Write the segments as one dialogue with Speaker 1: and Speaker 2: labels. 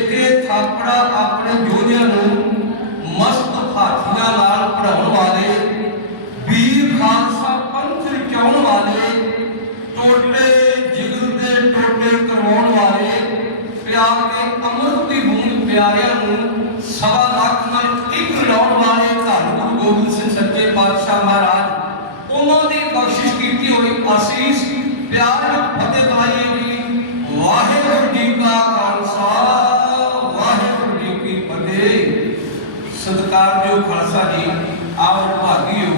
Speaker 1: ਜਿੱਥੇ ਥਾਪੜਾ ਆਪਣੇ ਯੋਧਿਆਂ ਨੂੰ ਮਸਤ ਹਾਥੀਆਂ ਨਾਲ ਪੜਾਉਣ ਵਾਲੇ, ਵੀਰ ਖਾਲਸਾ ਪੰਥ ਰਚਾਉਣ ਵਾਲੇ, ਟੋਟੇ ਜਿਗਰ ਦੇ ਟੋਟੇ ਕਰਵਾਉਣ ਵਾਲੇ, ਪਿਆਰ ਦੇ ਅਮਰ ਦੀ ਪਿਆਰਿਆਂ ਨੂੰ ਸਵਾ ਲੱਖ ਨਾਲ ਇੱਕ ਲਾਉਣ ਵਾਲੇ ਧੰਨ ਗੁਰੂ ਗੋਬਿੰਦ ਸਿੰਘ ਸੱਚੇ ਪਾਤਸ਼ਾਹ ਮਹਾਰਾਜ, ਉਹਨਾਂ ਦੀ ਬਖਸ਼ਿਸ਼ ਕੀਤੀ ਹੋਈ ਆਸੀਸ ਪਿਆਰ ਵਿੱਚ ਸਤਿਕਾਰਯੋਗ ਖਾਲਸਾ ਜੀ, ਆਪ ਭਾਗੀਓ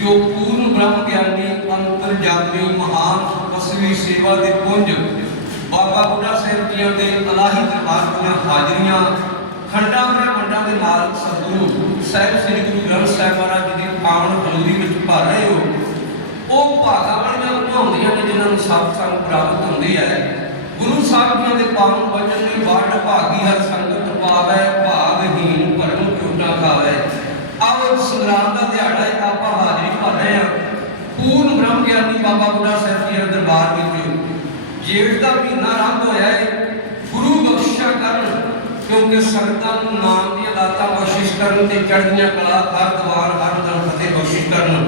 Speaker 1: ਜੋ ਪੂਰਨ ਬ੍ਰਹਮ ਗਿਆਨੀ ਅੰਤਰਜਾਮੀ ਮਹਾਨ ਤਪਸਵੀ ਸੇਵਾ ਦੇ ਪੁੰਜ, ਬਾਬਾ ਬੁੱਢਾ ਸਾਹਿਬ ਜੀਆਂ ਦੇ ਅਲਾਹੀ ਦਰਬਾਰ ਦੀਆਂ ਹਾਜ਼ਰੀਆਂ, ਖੰਡਾਂ ਬ੍ਰਹਮੰਡਾਂ ਦੇ ਮਾਲਕ ਸਤਿਗੁਰੂ ਸਾਹਿਬ, ਸ੍ਰੀ ਗੁਰੂ ਗ੍ਰੰਥ ਸਾਹਿਬ ਮਹਾਰਾਜ ਦੀ ਪਾਵਨ ਹਜ਼ੂਰੀ ਵਿੱਚ ਭਰ ਰਹੇ ਹੋ। ਉਹ ਭਾਗਾਂ ਵਾਲੀਆਂ ਉਹਨਾਂ ਨੇ ਜਿਨ੍ਹਾਂ ਨੂੰ ਸਭ ਸੰਗ ਪ੍ਰਾਪਤ ਹੁੰਦੀ ਹੈ। ਗੁਰੂ ਸਾਹਿਬ ਜੀਆਂ ਦੇ ਪਾਵਨ ਵਚਨ ਨੇ ਬਾੜ ਭਾਗੀ ਹਰ ਸੰਗਤ ਪਾਵੈ ਭਾਗਹੀਨ ਭਰਮ ਝੂਠਾ ਖਾਵੈ ਆਓ ਸੰਗਰਾਮ ਦਾ ਦਿਹਾੜਾ ਹੈ ਆਪਾਂ ਹਾਜ਼ਰੀ ਭਰ ਰਹੇ ਹਾਂ ਪੂਰਨ ਬ੍ਰਹਮ ਗਿਆਨੀ ਬਾਬਾ ਬੁੱਢਾ ਸਾਹਿਬ ਜੀ ਦੇ ਦਰਬਾਰ ਵਿੱਚ ਜੇਠ ਦਾ ਮਹੀਨਾ ਆਰੰਭ ਹੋਇਆ ਹੈ ਗੁਰੂ ਬਖਸ਼ਿਆ ਕਰਨ, ਕਿਉਂਕਿ ਸੰਗਤਾਂ ਨੂੰ ਨਾਮ ਦੀਆਂ ਦਾਤਾਂ ਬਖਸ਼ਿਸ਼ ਕਰਨ ਤੇ ਚੜ੍ਹਦੀਆਂ ਕਲਾ ਹਰ ਦਵਾਰ ਹਰ ਦਰ ਫਤਿਹ ਬਖਸ਼ਿਸ਼ ਕਰਨ।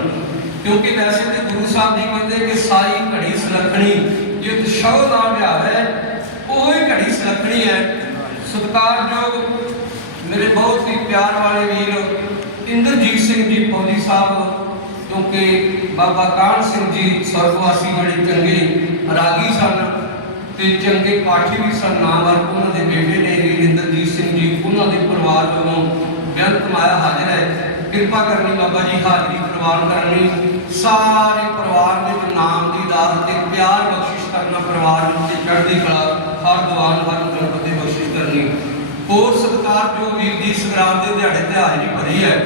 Speaker 1: ਕਿਉਂਕਿ ਵੈਸੇ ਤੇ ਗੁਰੂ ਸਾਹਿਬ ਜੀ ਕਹਿੰਦੇ ਕਿ ਸਾਈ ਘੜੀ ਸੁਲੱਖਣੀ ਜਿਤ ਸ਼ੌ ਦਾ ਵਿਆਹ ਉਹ ਹੀ ਘੜੀ ਸੁਲੱਖਣੀ ਹੈ। ਸਤਿਕਾਰਯੋਗ ਮੇਰੇ ਬਹੁਤ ਹੀ ਪਿਆਰ ਵਾਲੇ ਵੀਰ ਇੰਦਰਜੀਤ ਸਿੰਘ ਜੀ ਪੌਲੀ ਸਾਹਿਬ ਕਿਉਂਕਿ ਬਾਬਾ ਕਾਹਨ ਸਿੰਘ ਜੀ ਸਰਗਵਾਸੀ ਬੜੇ ਚੰਗੇ ਰਾਗੀ ਸਨ ਤੇ ਚੰਗੇ ਪਾਠੀ ਵੀ ਸਨ। ਨਾਮਵਰ ਉਹਨਾਂ ਦੇ ਬੇਟੇ ਨੇ ਵੀਰ ਸਿੰਘ ਜੀ, ਉਹਨਾਂ ਦੇ ਪਰਿਵਾਰ ਵੱਲੋਂ ਬੇਅੰਤ ਮਾਇਆ ਹਾਜ਼ਰ ਹੈ। ਕਿਰਪਾ ਕਰਨੀ ਬਾਬਾ ਜੀ, ਹਾਜ਼ਰੀ ਪ੍ਰਵਾਨ ਕਰਨੀ। ਸਾਰੇ ਪਰਿਵਾਰ ਵਿੱਚ ਨਾਮ ਦੀ ਦਾਤ ਤੇ ਪਿਆਰ ਬਖਸ਼ਿਸ਼ ਕਰਨਾ ਪਰਿਵਾਰ ਵਿੱਚ ਚੜ੍ਹਦੀ ਕਲਾ, ਹਰ ਦੀਵਾਨ, ਹਰ ਗਣਪਤੀ ਬਖਸ਼ਿਸ਼ ਕਰਨੀ। ਹੋਰ ਸਤਿਕਾਰ ਜੋ ਵੀਰ ਜੀ ਸੰਗਰਾਮ ਦੇ ਦਿਹਾੜੇ ਤੇ ਹਾਜ਼ਰੀ ਭਰੀ ਹੈ।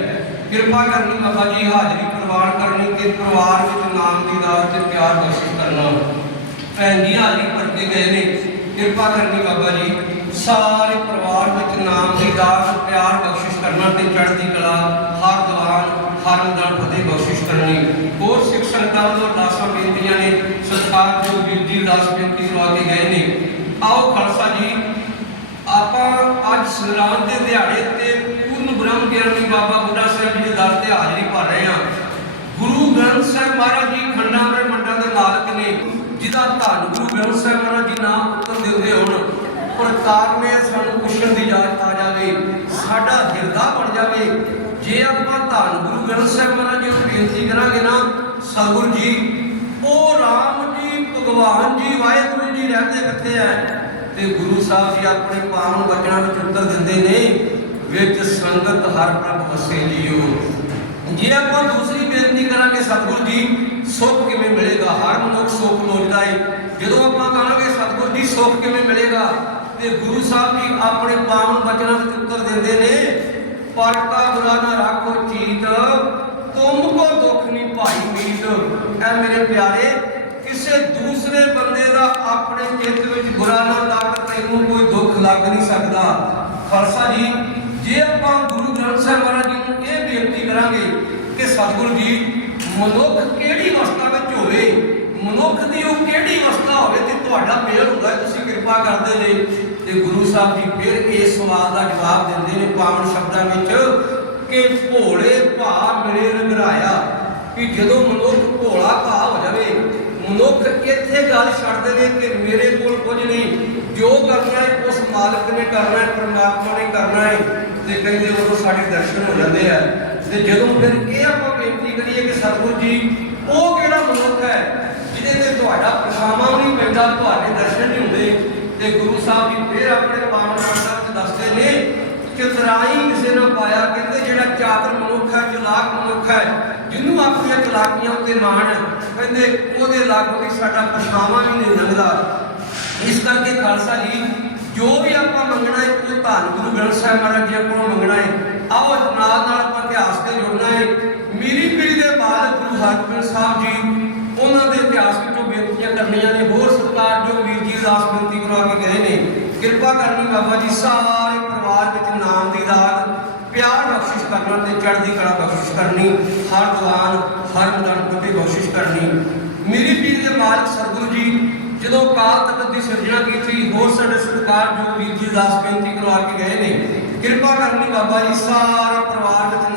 Speaker 1: ਕਿਰਪਾ ਕਰਨੀ ਬਾਬਾ ਜੀ, ਹਾਜ਼ਰੀ ਪ੍ਰਵਾਨ ਕਰਨੀ ਤੇ ਪਰਿਵਾਰ ਵਿੱਚ ਨਾਮ ਦੀ ਦਾਤ ਤੇ ਪਿਆਰ ਬਖਸ਼ਿਸ਼ ਕਰਨਾ। ਭੈਣ ਜੀ ਹਾਜ਼ਰੀ ਭਰ ਗਏ ਨੇ। ਕਿਰਪਾ ਕਰਨੀ ਬਾਬਾ ਜੀ। ਸਾਰੇ ਪਰਿਵਾਰ ਵਿੱਚ ਨਾਮ ਦੀ ਦਾਤ, ਪਿਆਰ ਬਖਸ਼ਿਸ਼ ਕਰਨਾ ਤੇ ਚੜ੍ਹਦੀ ਕਲਾ, ਹਰ ਦੀਵਾਨ, ਹਰ ਮਦਨ ਫਤਿਹ ਬਖਸ਼ਿਸ਼ ਕਰਨੀ। ਹੋਰ ਸਿੱਖ ਸੰਗਤਾਂ ਵੱਲੋਂ ਅਰਦਾਸਾਂ ਬੇਨਤੀਆਂ ਨੇ। ਸਤਿਕਾਰ ਜੋ ਵੀਰ ਅਰਦਾਸ ਬੇਨਤੀ ਕਰਵਾ ਕੇ ਗਏ ਨੇ। ਆਓ ਖਾਲਸਾ ਜੀ, ਆਪਾਂ ਅੱਜ ਸੰਗਰਾਮ ਦੇ ਦਿਹਾੜੇ ਤੇ ਪੂਰਨ ਬ੍ਰਹਮ ਗਿਆਨੀ ਬਾਬਾ ਬੁੱਢਾ ਸਾਹਿਬ ਜੀ ਦੇ ਦਰ ਤੇ ਹਾਜ਼ਰੀ ਭਰ ਰਹੇ ਹਾਂ ਗੁਰੂ ਗ੍ਰੰਥ ਸਾਹਿਬ ਮਹਾਰਾਜ ਜੀ ਖੰਡਾਂ ਬ੍ਰਹਮੰਡਾਂ ਦੇ ਮਾਲਕ ਨੇ ਜਿਹਦਾ ਧੰਨ ਗੁਰੂ ਗ੍ਰੰਥ ਸਾਹਿਬ ਮਹਾਰਾਜ ਜੀ ਨਾਮ ਉੱਤਰ ਦਿੰਦੇ ਹੋਣ ਪ੍ਰਕਾਰ ਨੇ ਸਾਨੂੰ ਪੁੱਛਣ ਦੀ ਇਜਾਜ਼ਤ ਆ ਜਾਵੇ, ਸਾਡਾ ਹਿਰਦਾ ਬਣ ਜਾਵੇ, ਜੇ ਆਪਾਂ ਧੰਨ ਗੁਰੂ ਗ੍ਰੰਥ ਸਾਹਿਬ ਮਹਾਰਾਜ ਜੀ ਨੂੰ ਬੇਨਤੀ ਕਰਾਂਗੇ ਨਾ, ਸਤਿਗੁਰੂ ਜੀ, ਉਹ ਰਾਮ ਜੀ, ਭਗਵਾਨ ਜੀ, ਵਾਹਿਗੁਰੂ ਜੀ ਰਹਿੰਦੇ ਕਿੱਥੇ ਐ? ਤੇ ਗੁਰੂ ਸਾਹਿਬ ਜੀ ਆਪਣੇ ਪਾਵਨ ਬਚਨਾਂ ਵਿੱਚ ਉੱਤਰ ਦਿੰਦੇ ਨੇ, ਵਿੱਚ ਸੰਗਤ ਹਰ ਪ੍ਰਭ ਵਸੇ ਜੀਓ। ਜੇ ਆਪਾਂ ਦੂਸਰੀ ਬੇਨਤੀ ਕਰਾਂਗੇ ਸਤਿਗੁਰੂ ਜੀ, ਸੁੱਖ ਕਿਵੇਂ ਮਿਲੇਗਾ? ਹਰ ਮਨੁੱਖ ਸੁੱਖ ਲੋਚਦਾ ਏ। ਜਦੋਂ ਆਪਾਂ ਕਹਾਂਗੇ ਸਤਿਗੁਰੂ ਜੀ, ਸੁੱਖ ਕਿਵੇਂ ਮਿਲੇਗਾ? ਤੇ ਗੁਰੂ ਸਾਹਿਬ ਜੀ ਆਪਣੇ ਪਾਵਨ ਬਚਨਾਂ ਵਿੱਚ ਉੱਤਰ ਦਿੰਦੇ ਨੇ, ਪਰ ਬੁਰਾ ਨਾ ਰੱਖੋ ਚੀਤ ਤੁਮ ਕੋ ਦੁੱਖ ਨਹੀਂ ਭਾਈ ਮੀਤ। ਐ ਮੇਰੇ ਪਿਆਰੇ, ਕਿਸੇ ਦੂਸਰੇ ਬੰਦੇ ਦਾ ਆਪਣੇ ਚਿੱਤ ਵਿੱਚ ਬੁਰਾ ਨਾ ਲੱਗ ਤੈਨੂੰ ਕੋਈ ਦੁੱਖ ਲੱਗ ਨਹੀਂ ਸਕਦਾ। ਖਾਲਸਾ ਜੀ, ਜੇ ਆਪਾਂ ਗੁਰੂ ਗ੍ਰੰਥ ਸਾਹਿਬ ਮਹਾਰਾਜ ਜੀ ਨੂੰ ਇਹ ਬੇਨਤੀ ਕਰਾਂਗੇ ਕਿ ਸਤਿਗੁਰੂ ਜੀ, ਮਨੁੱਖ ਕਿਹੜੀ ਅਵਸਥਾ ਵਿੱਚ ਹੋਵੇ, ਮਨੁੱਖ ਦੀ ਉਹ ਕਿਹੜੀ ਅਵਸਥਾ ਹੋਵੇ ਤੇ ਤੁਹਾਡਾ ਮੇਲ ਹੁੰਦਾ ਤੁਸੀਂ ਕਿਰਪਾ ਕਰਦੇ ਨੇ ਤੇ ਗੁਰੂ ਸਾਹਿਬ ਜੀ ਫਿਰ ਇਸ ਸਵਾਲ ਦਾ ਜਵਾਬ ਦਿੰਦੇ ਨੇ ਪਾਵਨ ਸ਼ਬਦਾਂ ਵਿੱਚ ਕਿ ਭੋਲੇ ਭਾ ਮਿਲੇ ਰੰਗਰਾਇਆ ਕਿ ਜਦੋਂ ਮਨੁੱਖ ਭੋਲਾ ਭਾ ਹੋ ਜਾਵੇ, ਮਨੁੱਖ ਇੱਥੇ ਗੱਲ ਛੱਡ ਦੇਵੇ ਕਿ ਮੇਰੇ ਕੋਲ ਕੁਝ ਨਹੀਂ। ਜੋ ਕਰਨਾ ਹੈ, ਉਸ ਮਾਲਕ ਨੇ ਕਰਨਾ ਹੈ, ਪਰਮਾਤਮਾ ਨੇ ਕਰਨਾ ਹੈ, ਤੇ ਕਹਿੰਦੇ ਉਦੋਂ ਸਾਡੇ ਦਰਸ਼ਨ ਹੋ ਜਾਂਦੇ ਆ। ਤੇ ਜਦੋਂ ਫਿਰ ਇਹ ਆਪਾਂ ਬੇਨਤੀ ਕਰੀਏ ਕਿ ਸਤਿਗੁਰੂ ਜੀ, ਉਹ ਕਿਹੜਾ ਮਨੁੱਖ ਹੈ, ਜਿਹਦੇ ਤੇ ਤੁਹਾਡਾ ਪਰਛਾਵਾਂ ਵੀ ਨਹੀਂ ਪੈਂਦਾ, ਤੁਹਾਡੇ ਦਰਸ਼ਨ ਨਹੀਂ ਹੁੰਦੇ। ਤੇ ਗੁਰੂ ਸਾਹਿਬ ਜੀ ਫਿਰ ਆਪਣੇ ਪਾਵਨ ਸ਼ਬਦਾਂ ਵਿੱਚ ਦੱਸਦੇ ਨੇ ਕਿ ਤਰਾਈ ਕਿਸੇ ਨੂੰ ਪਾਇਆ ਕਹਿੰਦੇ ਜਿਹੜਾ ਚਾਤਰ ਮਨੁੱਖ ਹੈ, ਚਲਾਕ ਮਨੁੱਖ ਹੈ, ਜਿਹਨੂੰ ਆਪਣੀਆਂ ਚਲਾਕੀਆਂ ਉੱਤੇ ਮਾਣ ਹੈ, ਕਹਿੰਦੇ ਉਹਦੇ ਲਾਗੂ ਵੀ ਸਾਡਾ ਪਛਾਵਾਂ ਵੀ ਨਹੀਂ ਲੰਘਦਾ। ਇਸ ਕਰਕੇ ਖਾਲਸਾ ਜੀ, ਜੋ ਵੀ ਆਪਾਂ ਮੰਗਣਾ ਹੈ, ਉਹ ਧੰਨ ਗੁਰੂ ਗ੍ਰੰਥ ਸਾਹਿਬ ਮਹਾਰਾਜ ਜੀ ਕੋਲੋਂ ਮੰਗਣਾ ਹੈ। ਆਓ ਨਾਲ ਨਾਲ ਆਪਾਂ ਇਤਿਹਾਸ ਤੇ ਜੁੜਨਾ ਹੈ। ਮੀਰੀ ਪੀੜ੍ਹੀ ਦੇ ਬਾਅਦ ਗੁਰੂ ਹਰਗੋਬਿੰਦ ਸਾਹਿਬ ਜੀ ਉਹਨਾਂ ਦੇ ਇਤਿਹਾਸ ਵਿੱਚੋਂ ਬੇਨਤੀਆਂ ਕਰਨੀਆਂ ਨੇ ਹੋਰ ਸਤਿਕਾਰ ਜੋ ਵੀਰ ਜੀ ਦਾਸ ਬੇਨਤੀ ਕਰਵਾ ਕੇ ਗਏ ਨੇ ਕਿਰਪਾ ਕਰਨੀ ਬਾਬਾ ਜੀ, ਸਾਰੇ ਪਰਿਵਾਰ ਵਿੱਚ ਨਾਮ ਦੀ ਦਾਤ, ਪਿਆਰ ਬਖਸ਼ਿਸ਼ ਕਰਨਾ ਤੇ ਚੜ੍ਹਦੀ ਕਲਾ ਬਖਸ਼ਿਸ਼ ਕਰਨੀ, ਹਰ ਦੀਵਾਨ ਹਰ ਮਦਨ ਫਤਿਹ ਬਖਸ਼ਿਸ਼ ਕਰਨੀ। ਮੇਰੀ ਪੀਰ ਦੇ ਮਾਲਕ ਸਤਿਗੁਰੂ ਜੀ, ਜਦੋਂ ਕਾਲ ਤਖਤ ਦੀ ਸਿਰਜਣਾ ਕੀਤੀ, ਹੋਰ ਸਾਡੇ ਸਤਿਕਾਰ ਜੋ ਵੀਰ ਜੀ ਦਾਸ ਬੇਨਤੀ ਕਰਵਾ ਕੇ ਗਏ ਨੇ, ਕਿਰਪਾ ਕਰਨੀ ਬਾਬਾ ਜੀ, ਸਾਰੇ ਪਰਿਵਾਰ ਵਿੱਚ